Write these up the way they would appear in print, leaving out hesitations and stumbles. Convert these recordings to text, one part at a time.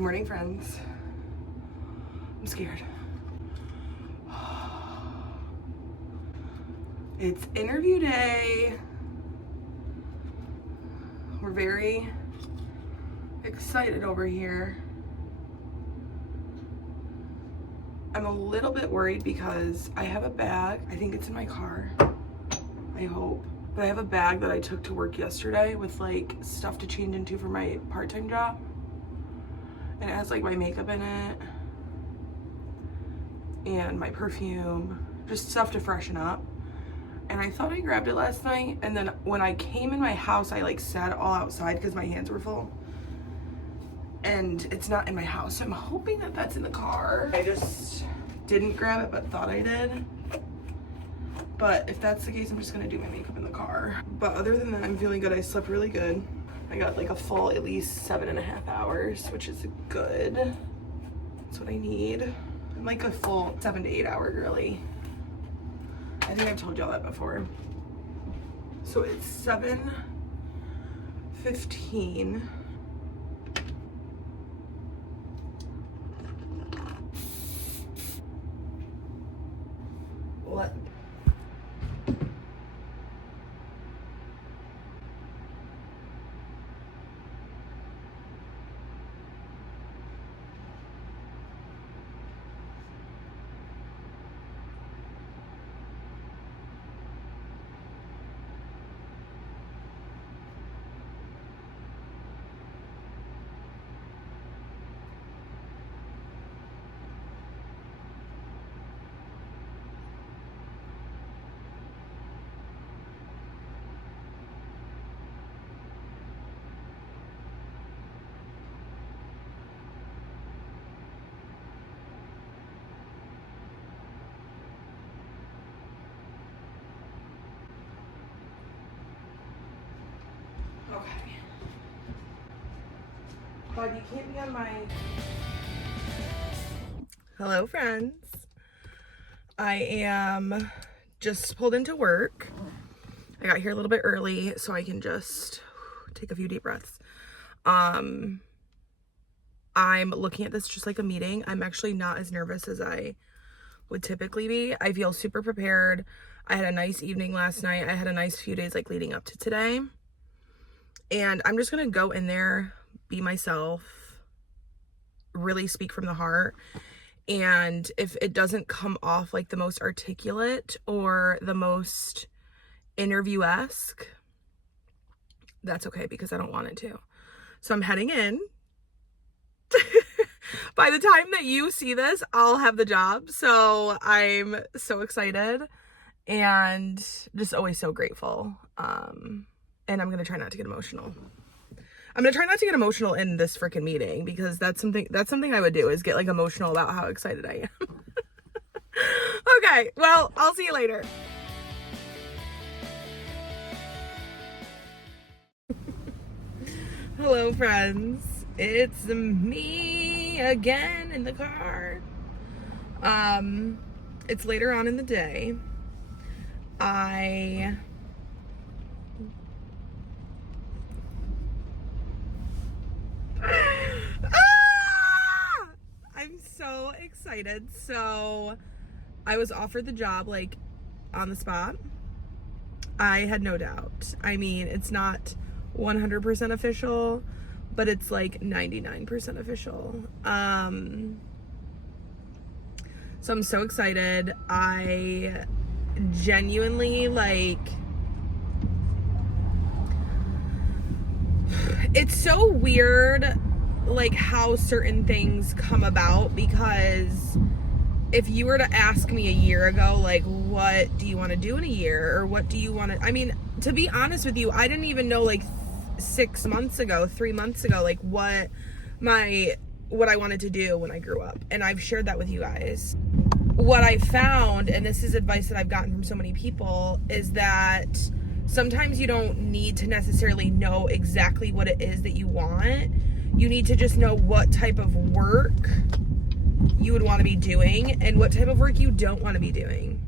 Good morning, friends. I'm scared. It's interview day. We're very excited over here. I'm a little bit worried because I have a bag. I think it's in my car. I hope. But I have a bag that I took to work yesterday with like stuff to change into for my part-time job. And it has like my makeup in it and my perfume, just stuff to freshen up. And I thought I grabbed it last night, and then when I came in my house, I like sat all outside because my hands were full. And it's not in my house, so I'm hoping that that's in the car. I just didn't grab it, but thought I did. But if that's the case, I'm just gonna do my makeup in the car. But other than that, I'm feeling good. I slept really good. I got like a full at least 7.5 hours, which is good. That's what I need. I'm like a full 7 to 8 hour girly. I think I've told y'all that before. So it's 7:15. What? Okay. Bud, you can't be on my... Hello, friends. I am just pulled into work. I got here a little bit early so I can just take a few deep breaths. I'm looking at this just like a meeting. I'm actually not as nervous as I would typically be. I feel super prepared. I had a nice evening last night. I had a nice few days like leading up to today. And I'm just gonna go in there, be myself, really speak from the heart. And if it doesn't come off like the most articulate or the most interview-esque, that's okay because I don't want it to. So I'm heading in. By the time that you see this, I'll have the job. So I'm so excited and just always so grateful. And I'm going to try not to get emotional. I'm going to try not to get emotional in this freaking meeting because that's something I would do is get like emotional about how excited I am. Okay, well, I'll see you later. Hello, friends. It's me again in the car. It's later on in the day. I'm so excited. So I was offered the job like on the spot. I had no doubt. I mean, it's not 100% official, but it's like 99% official. So I'm so excited. I genuinely it's so weird like how certain things come about, because if you were to ask me a year ago, like, what do you want to do in a year, or what do you want to, I mean, to be honest with you, I didn't even know like 3 months ago, like what I wanted to do when I grew up. And I've shared that with you guys. What I found, and this is advice that I've gotten from so many people, is that sometimes you don't need to necessarily know exactly what it is that you want. You need to just know what type of work you would want to be doing and what type of work you don't want to be doing.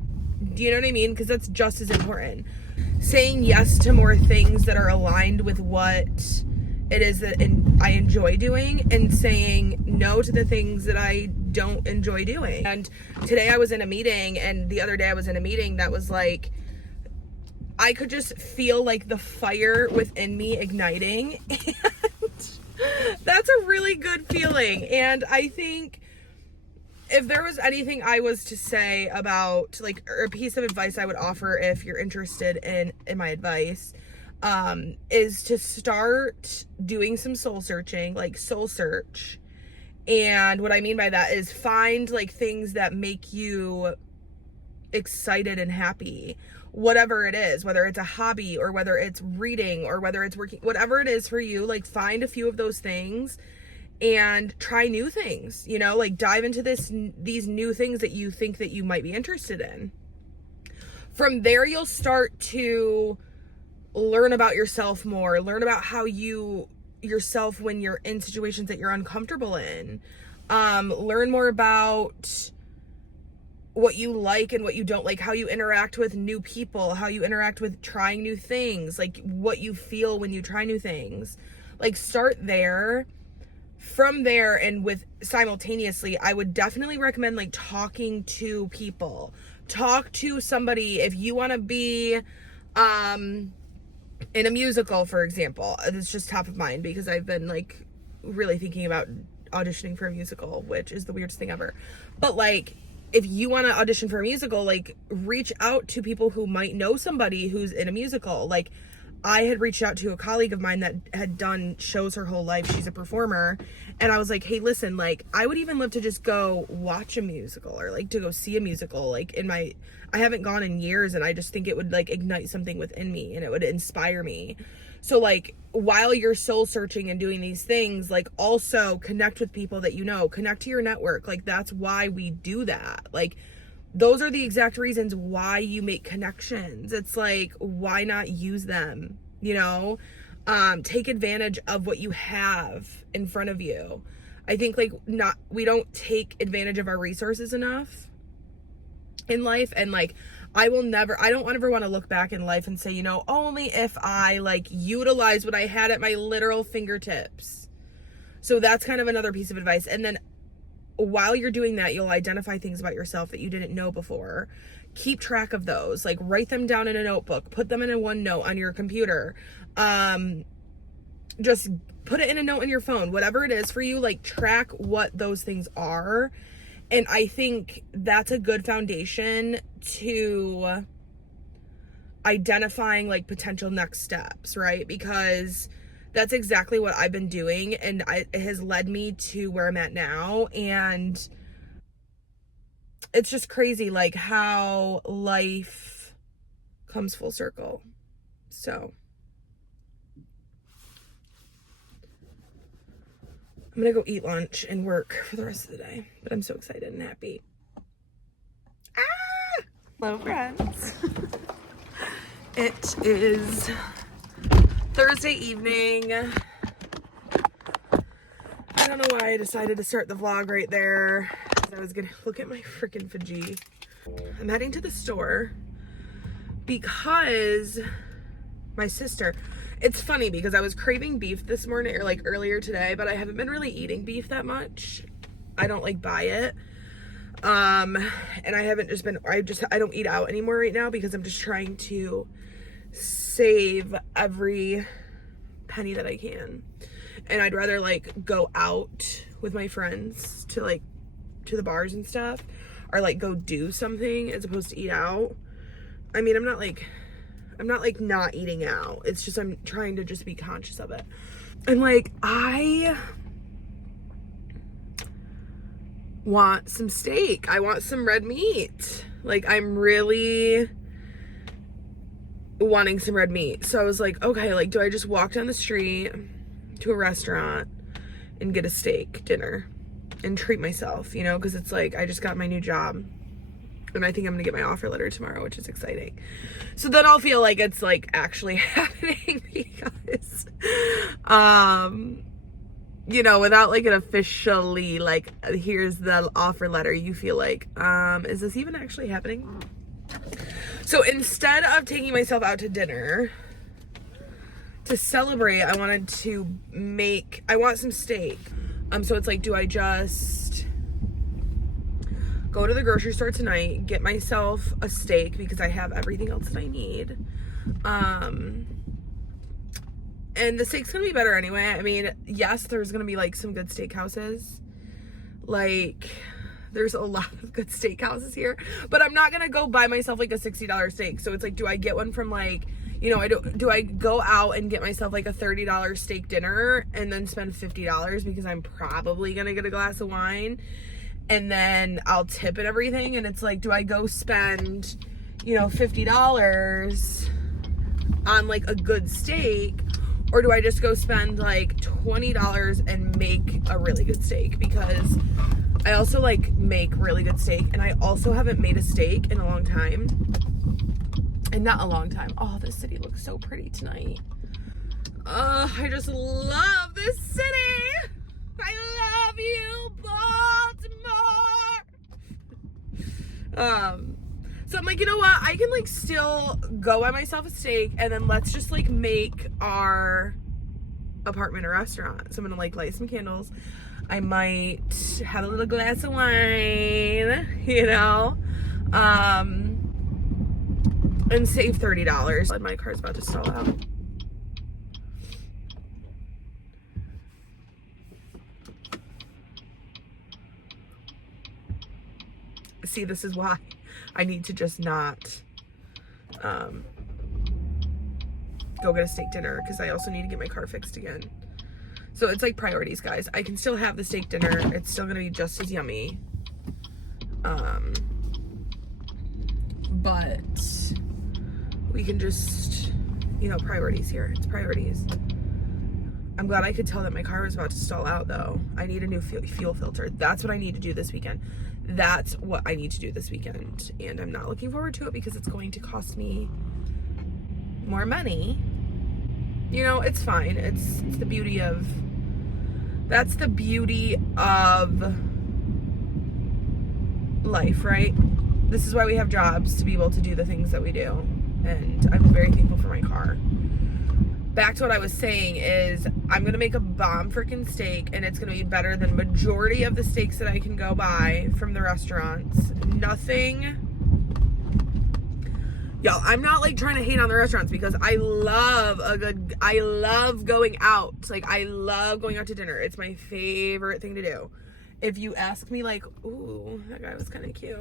Do you know what I mean? Because that's just as important. Saying yes to more things that are aligned with what it is that I enjoy doing, and saying no to the things that I don't enjoy doing. And today I was in a meeting, and the other day I was in a meeting that was like, I could just feel like the fire within me igniting, and that's a really good feeling. And I think if there was anything I was to say about, like, or a piece of advice I would offer if you're interested in my advice, is to start doing some soul searching, like soul search. And what I mean by that is find like things that make you excited and happy, whatever it is, whether it's a hobby or whether it's reading or whether it's working, whatever it is for you, like find a few of those things and try new things, you know, like dive into these new things that you think that you might be interested in. From there, you'll start to learn about yourself more, learn about how yourself when you're in situations that you're uncomfortable in, learn more about what you like and what you don't like, how you interact with new people, how you interact with trying new things, like what you feel when you try new things. Like start there. From there, and with simultaneously, I would definitely recommend like talking to people. Talk to somebody if you want to be in a musical, for example. It's just top of mind because I've been like really thinking about auditioning for a musical, which is the weirdest thing ever. But like, if you want to audition for a musical, like reach out to people who might know somebody who's in a musical. Like I had reached out to a colleague of mine that had done shows her whole life. She's a performer. And I was like, hey, listen, like I would even love to just go watch a musical or like to go see a musical. Like I haven't gone in years, and I just think it would like ignite something within me and it would inspire me. So like while you're soul searching and doing these things, like also connect with people that you know, connect to your network. Like that's why we do that. Like those are the exact reasons why you make connections. It's like, why not use them? You know, take advantage of what you have in front of you. I think like we don't take advantage of our resources enough in life. And like, I don't ever want to look back in life and say, you know, only if I like utilize what I had at my literal fingertips. So that's kind of another piece of advice. And then while you're doing that, you'll identify things about yourself that you didn't know before. Keep track of those, like write them down in a notebook, put them in a OneNote on your computer. Just put it in a note in your phone, whatever it is for you, like track what those things are. And I think that's a good foundation to identifying like potential next steps, right? Because that's exactly what I've been doing, and it has led me to where I'm at now. And it's just crazy like how life comes full circle. So I'm gonna go eat lunch and work for the rest of the day, but I'm so excited and happy. Hello friends. It is Thursday evening. I don't know why I decided to start the vlog right there. I was gonna look at my freaking Fiji. I'm heading to the store because my sister, it's funny because I was craving beef this morning or like earlier today, but I haven't been really eating beef that much. I don't like buy it. And I don't eat out anymore right now because I'm just trying to save every penny that I can. And I'd rather like go out with my friends to like to the bars and stuff, or like go do something as opposed to eat out. I mean, I'm not like not eating out. It's just I'm trying to just be conscious of it. And like I want some steak. I want some red meat. Like I'm really wanting some red meat. So I was like, okay, like do I just walk down the street to a restaurant and get a steak dinner and treat myself, you know, because it's like I just got my new job and I think I'm gonna get my offer letter tomorrow, which is exciting. So then I'll feel like it's like actually happening because you know, without like an officially like here's the offer letter, you feel like is this even actually happening? So instead of taking myself out to dinner, to celebrate, I wanted to I want some steak. So it's like, do I just go to the grocery store tonight, get myself a steak because I have everything else that I need. And the steak's gonna be better anyway. I mean, yes, there's gonna be like some good steakhouses. Like, there's a lot of good steakhouses here, but I'm not gonna go buy myself like a $60 steak. So it's like, do I get one from like, you know, do I go out and get myself like a $30 steak dinner and then spend $50 because I'm probably gonna get a glass of wine and then I'll tip and everything? And it's like, do I go spend, you know, $50 on like a good steak, or do I just go spend like $20 and make a really good steak? Because I also like make really good steak, and I also haven't made a steak in a long time. And not a long time. Oh, this city looks so pretty tonight. I just love this city. I love you, Baltimore. So I'm like, you know what? I can like still go buy myself a steak, and then let's just like make our apartment a restaurant. So I'm gonna like light some candles. I might have a little glass of wine, you know, and save $30. And my car's about to stall out. See, this is why I need to just not go get a steak dinner, because I also need to get my car fixed again. So it's like priorities, guys. I can still have the steak dinner. It's still gonna be just as yummy. But we can just, you know, priorities here. It's priorities. I'm glad I could tell that my car was about to stall out though. I need a new fuel filter. That's what I need to do this weekend. That's what I need to do this weekend. And I'm not looking forward to it because it's going to cost me more money. You know, it's fine. It's the beauty of, that's the beauty of life, right? This is why we have jobs, to be able to do the things that we do. And I'm very thankful for my car. Back to what I was saying is, I'm gonna make a bomb freaking steak, and it's gonna be better than majority of the steaks that I can go buy from the restaurants. Nothing, y'all, I'm not like trying to hate on the restaurants, because I love going out. Like, I love going out to dinner. It's my favorite thing to do. If you ask me like, ooh, that guy was kind of cute.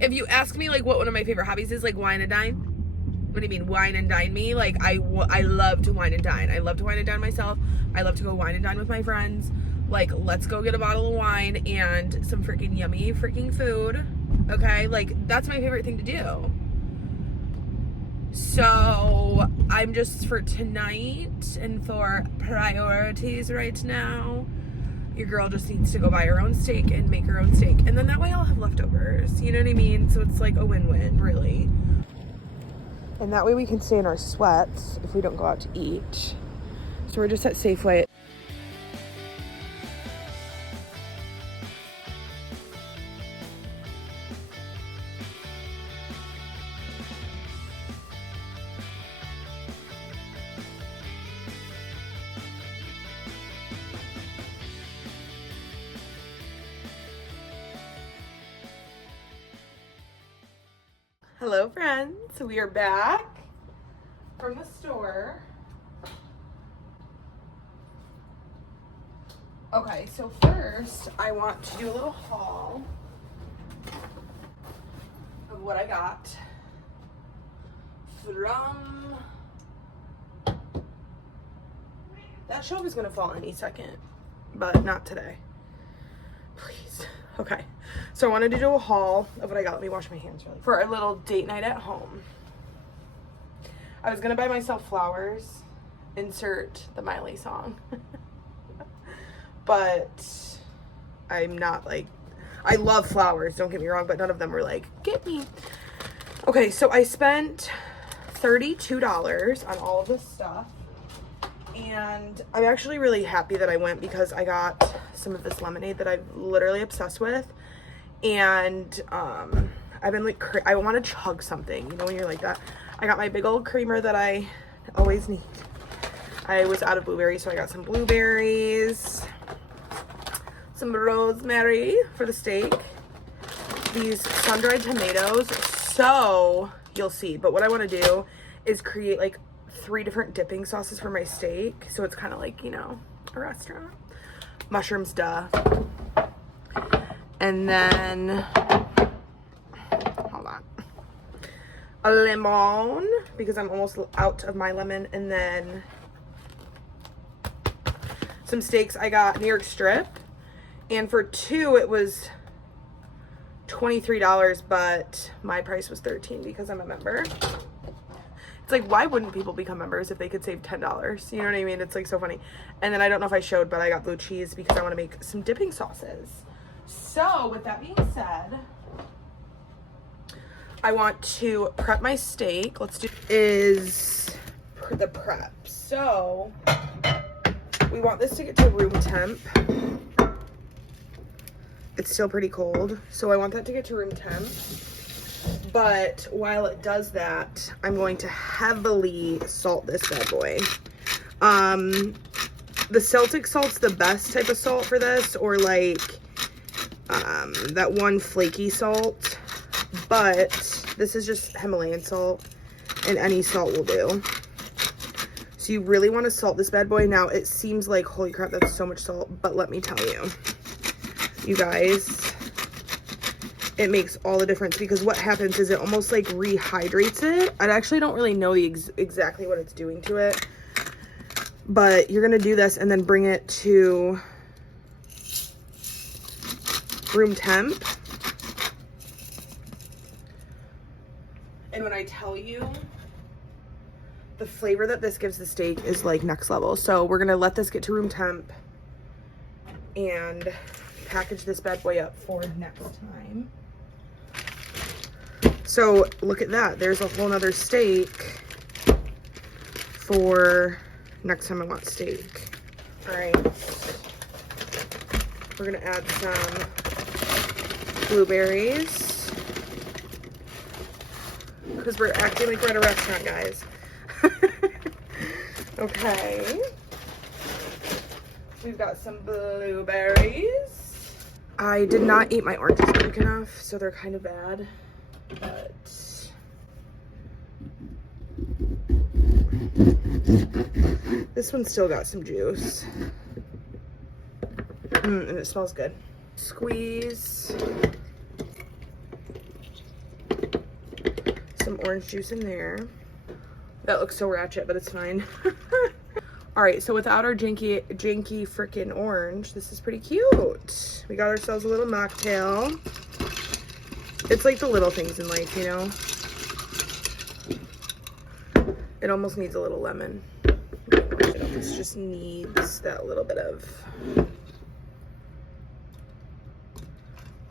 If you ask me like what one of my favorite hobbies is, like wine and dine. What do you mean, wine and dine me? Like, I love to wine and dine. I love to wine and dine myself. I love to go wine and dine with my friends. Like, let's go get a bottle of wine and some freaking yummy freaking food. Okay? Like, that's my favorite thing to do. So, I'm just, for tonight and for priorities right now, your girl just needs to go buy her own steak and make her own steak. And then that way I'll have leftovers. You know what I mean? So it's like a win-win, really. And that way we can stay in our sweats if we don't go out to eat. So we're just at Safeway. Hello friends, we are back from the store. Okay, so first I want to do a little haul of what I got from, that shelf is gonna fall any second, but not today, please. Okay, so I wanted to do a haul of what I got. Let me wash my hands really. For a little date night at home. I was gonna buy myself flowers, insert the Miley song. But I'm not like, I love flowers, don't get me wrong, but none of them were like, get me. Okay, so I spent $32 on all of this stuff. And I'm actually really happy that I went, because I got some of this lemonade that I'm literally obsessed with. And I've been like, I want to chug something, you know, when you're like that. I got my big old creamer that I Always need. I was out of blueberries, so I got some blueberries, some rosemary for the steak, these sun-dried tomatoes. So you'll see, but what I want to do is create like 3 different dipping sauces for my steak, so it's kind of like, you know, a restaurant. Mushrooms, duh. And then hold on, a lemon, because I'm almost out of my lemon. And then some steaks. I got New York strip, and for 2 it was $23, but my price was $13 because I'm a member. It's like, why wouldn't people become members if they could save $10? You know what I mean? It's like so funny. And then I don't know if I showed, but I got blue cheese because I want to make some dipping sauces. So with that being said, I want to prep my steak. Let's do is the prep. So we want this to get to room temp. It's still pretty cold, so I want that to get to room temp. But while it does that, I'm going to heavily salt this bad boy. The Celtic salt's the best type of salt for this, or like that one flaky salt. But this is just Himalayan salt, and any salt will do. So you really want to salt this bad boy. Now, it seems like, holy crap, that's so much salt, but let me tell you, you guys, it makes all the difference, because what happens is it almost like rehydrates it. I actually don't really know exactly what it's doing to it, but you're gonna do this and then bring it to room temp. And when I tell you, the flavor that this gives the steak is like next level. So we're gonna let this get to room temp and package this bad boy up for next time. So look at that, there's a whole nother steak for next time I want steak. All right, we're gonna add some blueberries, because we're acting like we're at a restaurant, guys. Okay, we've got some blueberries. I did not eat my oranges quick enough, so they're kind of bad, but this one still got some juice. And it smells good. Squeeze some orange juice in there. That looks so ratchet, but it's fine. All right, so without our janky freaking orange, this is pretty cute. We got ourselves a little mocktail. It's like the little things in life, you know? It almost needs a little lemon. It almost just needs that little bit of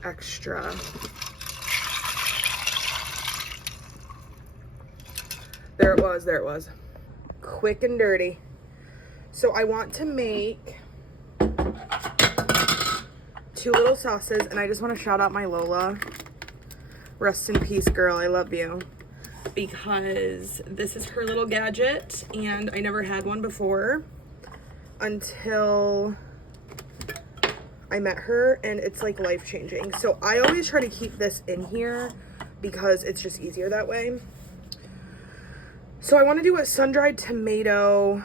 extra. There it was, there it was. Quick and dirty. So I want to make 2 little sauces, and I just want to shout out my Lola. Rest in peace, girl, I love you. Because this is her little gadget, and I never had one before until I met her, and it's like life-changing. So I always try to keep this in here because it's just easier that way. So I want to do a sun-dried tomato,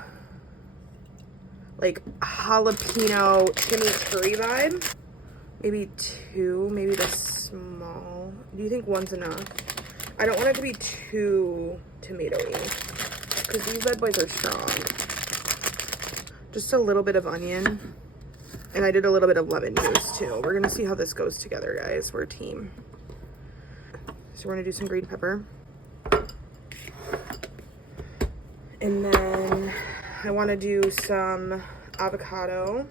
like jalapeno chimichurri vibe. Maybe 2, maybe the small. Do you think 1's enough? I don't want it to be too tomatoey, because these bad boys are strong. Just a little bit of onion. And I did a little bit of lemon juice too. We're gonna see how this goes together, guys. We're a team. So we're gonna do some green pepper. And then I wanna do some avocado.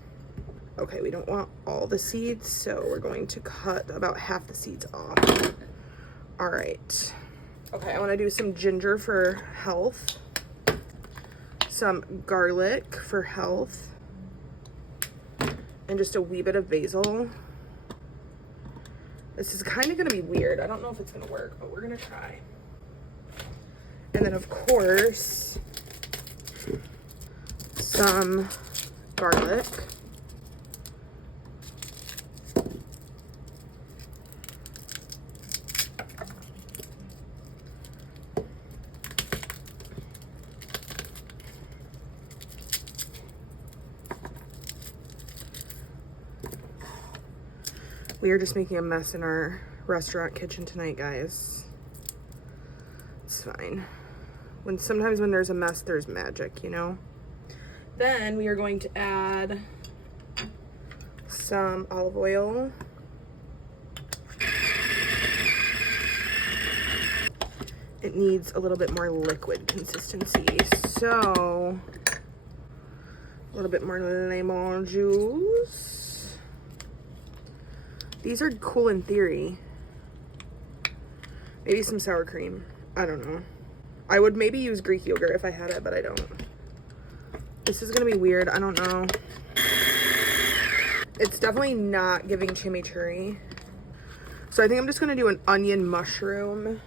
Okay, we don't want all the seeds, so we're going to cut about half the seeds off. All right. Okay, I wanna do some ginger for health. Some garlic for health. And just a wee bit of basil. This is kind of gonna be weird. I don't know if it's gonna work, but we're gonna try. And then of course, some garlic. We are just making a mess in our restaurant kitchen tonight, guys. It's fine. Sometimes when there's a mess, there's magic, you know? Then we are going to add some olive oil. It needs a little bit more liquid consistency, so a little bit more lemon juice. These are cool in theory. Maybe some sour cream. I don't know. I would maybe use Greek yogurt if I had it, but I don't. This is gonna be weird. I don't know. It's definitely not giving chimichurri. So I think I'm just gonna do an onion mushroom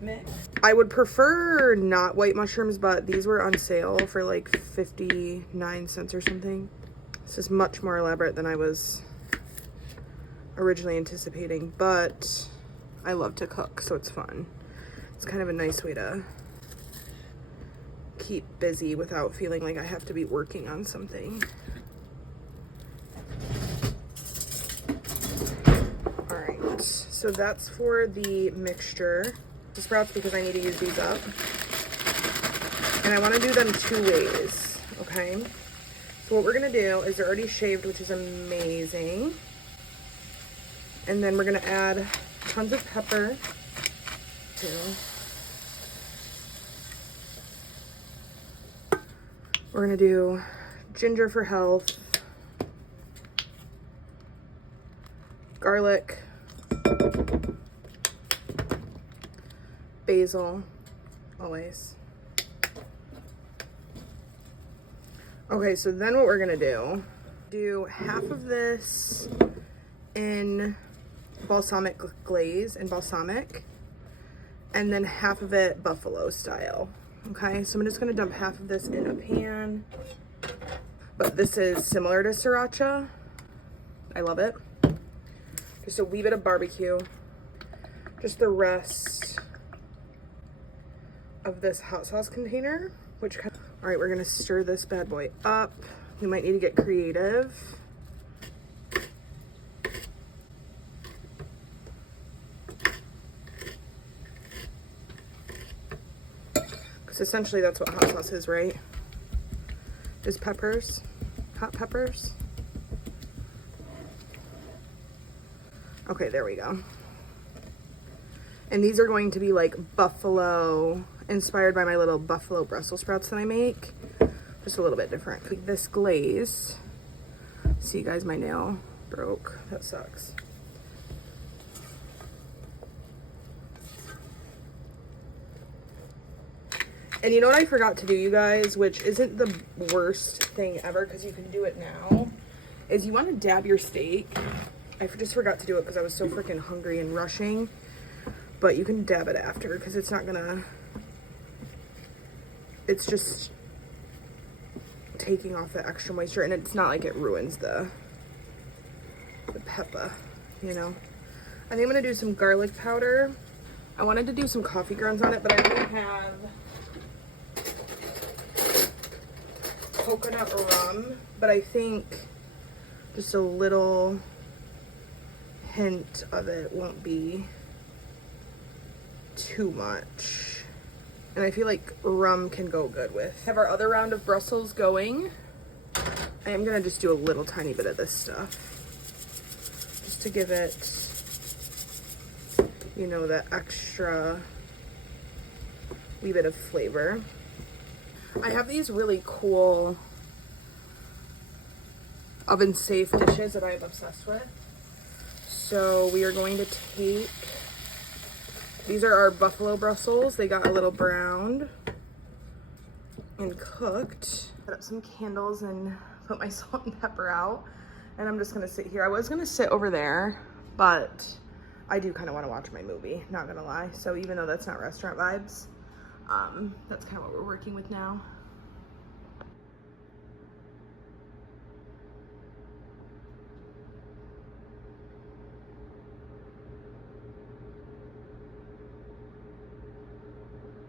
mix. I would prefer not white mushrooms, but these were on sale for like 59 cents or something. This is much more elaborate than I was originally anticipating, but I love to cook, so it's fun. It's kind of a nice way to keep busy without feeling like I have to be working on something. All right, so that's for the mixture. The sprouts, because I need to use these up. And I want to do them 2 ways, okay? So what we're gonna do is they're already shaved, which is amazing. And then we're gonna add tons of pepper too. We're gonna do ginger for health, garlic, basil, always. Okay, so then what we're gonna do half of this in balsamic glaze and balsamic, and then half of it buffalo style. Okay, so I'm just gonna dump half of this in a pan, but this is similar to sriracha. I love it. Just a wee bit of barbecue, just the rest of this hot sauce container, all right, we're gonna stir this bad boy up. We might need to get creative. Because essentially that's what hot sauce is, right? Just peppers, hot peppers. Okay, there we go. And these are going to be like buffalo, inspired by my little buffalo Brussels sprouts that I make. Just a little bit different. Like this glaze. See, guys, my nail broke. That sucks. And you know what I forgot to do, you guys, which isn't the worst thing ever because you can do it now, is you want to dab your steak. I just forgot to do it because I was so freaking hungry and rushing. But you can dab it after because it's not gonna, it's just taking off the extra moisture, and it's not like it ruins the pepper, you know. I think I'm gonna do some garlic powder. I wanted to do some coffee grounds on it, but I don't have coconut rum, but I think just a little hint of it won't be too much. And I feel like rum can go good with. Have our other round of Brussels going. I am gonna just do a little tiny bit of this stuff just to give it, you know, that extra wee bit of flavor. I have these really cool oven safe dishes that I'm obsessed with. So we are going to take, these are our buffalo Brussels. They got a little browned and cooked. Put up some candles and put my salt and pepper out. And I'm just gonna sit here. I was gonna sit over there, but I do kind of want to watch my movie, not gonna lie. So even though that's not restaurant vibes, that's kind of what we're working with now.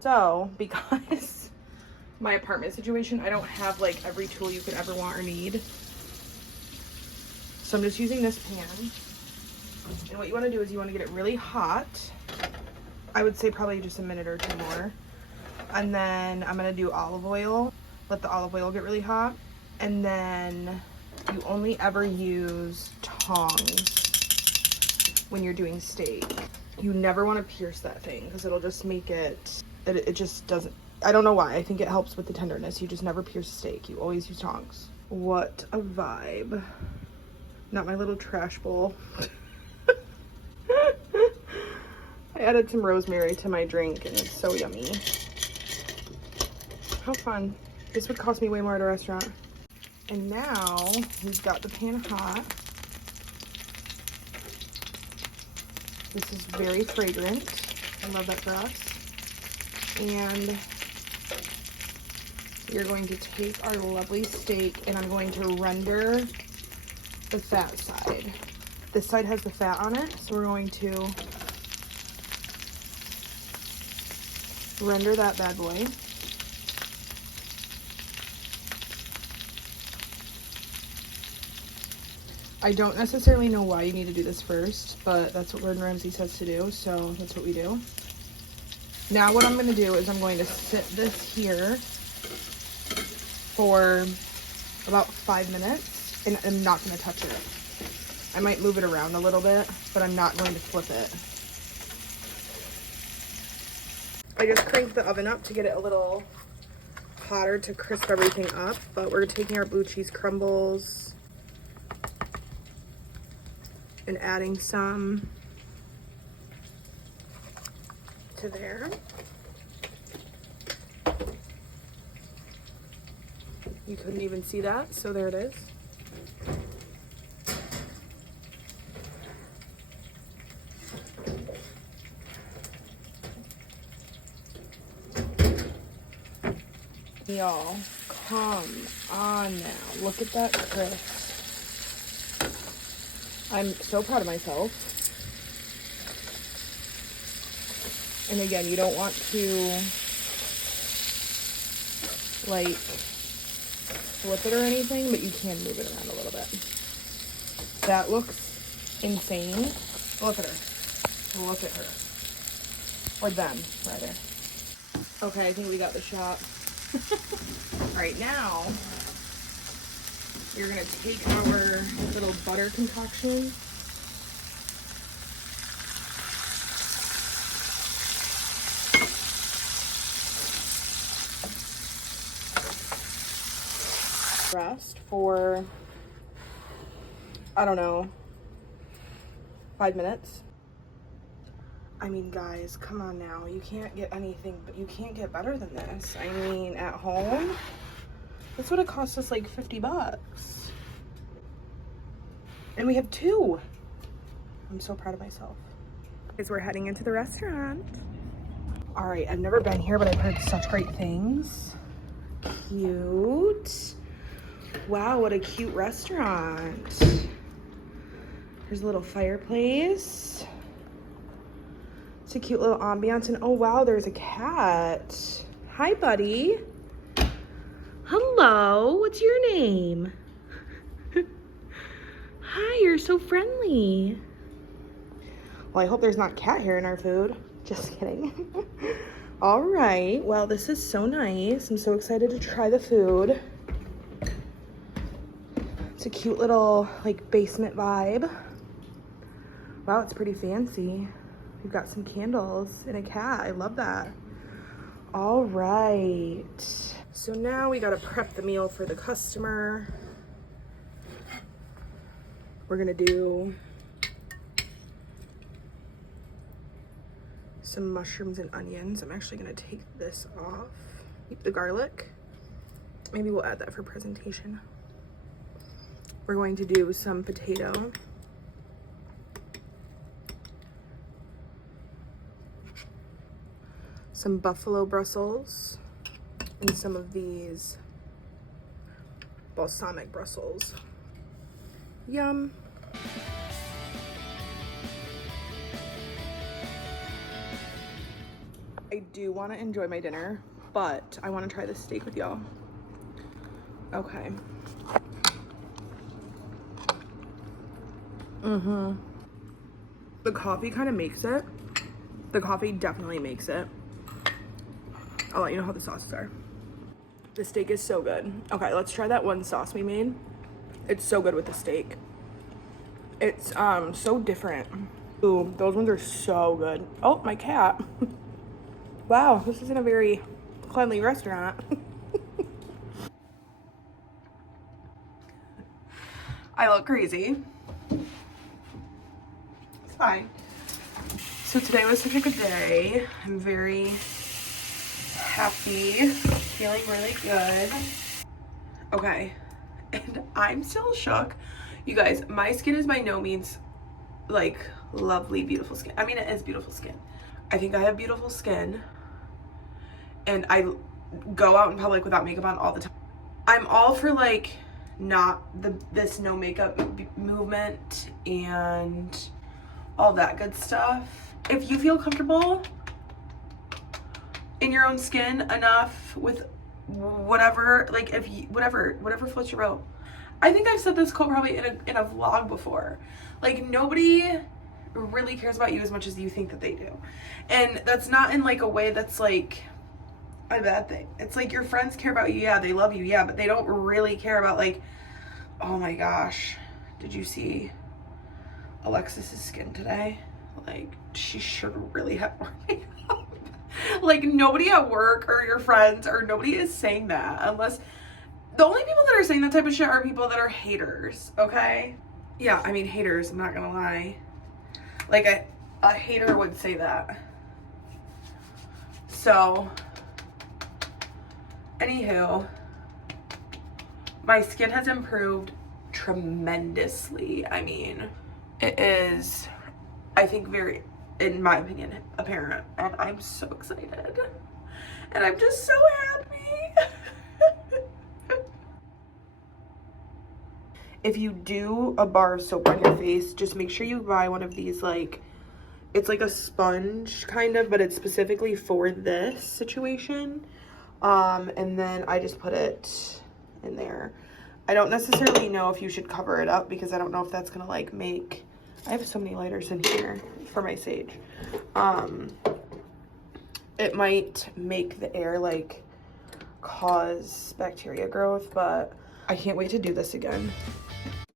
So, because my apartment situation, I don't have like every tool you could ever want or need. So I'm just using this pan. And what you want to do is you want to get it really hot. I would say probably just a minute or two more. And then I'm going to do olive oil. Let the olive oil get really hot. And then you only ever use tongs when you're doing steak. You never want to pierce that thing because it'll just make it just doesn't. I don't know why. I think it helps with the tenderness. You just never pierce steak. You always use tongs. What a vibe. Not my little trash bowl. I added some rosemary to my drink and it's so yummy. How fun. This would cost me way more at a restaurant. And now we've got the pan hot. This is very fragrant. I love that for us. And you're going to take our lovely steak and I'm going to render the fat side. This side has the fat on it, so we're going to render that bad boy. I don't necessarily know why you need to do this first, but that's what Gordon Ramsay says to do, so that's what we do. Now what I'm going to do is I'm going to sit this here for about 5 minutes, and I'm not going to touch it. I might move it around a little bit, but I'm not going to flip it. I just cranked the oven up to get it a little hotter to crisp everything up, but we're taking our blue cheese crumbles and adding some to there. You couldn't even see that, so there it is. Y'all, come on now. Look at that crisp. I'm so proud of myself. And again, you don't want to like flip it or anything, but you can move it around a little bit. That looks insane. Look at her. Look at her. Or them, rather. Okay, I think we got the shot. All right, now you're gonna take our little butter concoction. Rest for, I don't know, 5 minutes. I mean, guys, come on now. You can't get anything, but you can't get better than this. I mean, at home, this would have cost us like 50 bucks. And we have 2. I'm so proud of myself. Because we're heading into the restaurant. All right, I've never been here, but I've heard such great things. Cute. Wow, what a cute restaurant. There's a little fireplace. It's a cute little ambiance. And oh wow, there's a cat. Hi, buddy. Hello, what's your name? Hi, you're so friendly. Well, I hope there's not cat hair in our food. Just kidding. All right, well, this is so nice. I'm so excited to try the food. It's a cute little like basement vibe. Wow, it's pretty fancy. We've got some candles and a cat. I love that. All right. So now we gotta prep the meal for the customer. We're gonna do some mushrooms and onions. I'm actually gonna take this off. Keep the garlic. Maybe we'll add that for presentation. We're going to do some potato. Some buffalo Brussels, and some of these balsamic Brussels. Yum. I do want to enjoy my dinner, but I want to try this steak with y'all. Okay. The coffee kind of makes it. The coffee definitely makes it. I'll let you know how the sauces are. The steak is so good. Okay, let's try that one sauce we made. It's so good with the steak. It's so different. Ooh, those ones are so good. Oh, my cat. Wow, this isn't a very cleanly restaurant. I look crazy. It's fine. So today was such a good day. I'm very happy, feeling really good. Okay, and I'm still shook. You guys, my skin is by no means like lovely, beautiful skin. I mean, it is beautiful skin. I think I have beautiful skin, and I go out in public without makeup on all the time. I'm all for like not this no makeup movement and all that good stuff. If you feel comfortable in your own skin enough with whatever, like if you, whatever floats your boat. I think I've said this quote probably in a vlog before. Like, nobody really cares about you as much as you think that they do. And that's not in like a way that's like a bad thing. It's like your friends care about you, yeah, they love you, yeah, but they don't really care about like, oh my gosh, did you see Alexis's skin today? Like, she should really have more makeup. Like, nobody at work or your friends or nobody is saying that, unless the only people that are saying that type of shit are people that are haters, okay? Yeah, I mean, haters, I'm not gonna lie. Like, a hater would say that. So, anywho, my skin has improved tremendously. I mean, it is, I think, very, in my opinion, apparent. And I'm so excited. And I'm just so happy. If you do a bar of soap on your face, just make sure you buy one of these, like, it's like a sponge kind of, but it's specifically for this situation. And then I just put it in there. I don't necessarily know if you should cover it up because I don't know if that's gonna like make, I have so many lighters in here for my sage. It might make the air like cause bacteria growth, but I can't wait to do this again.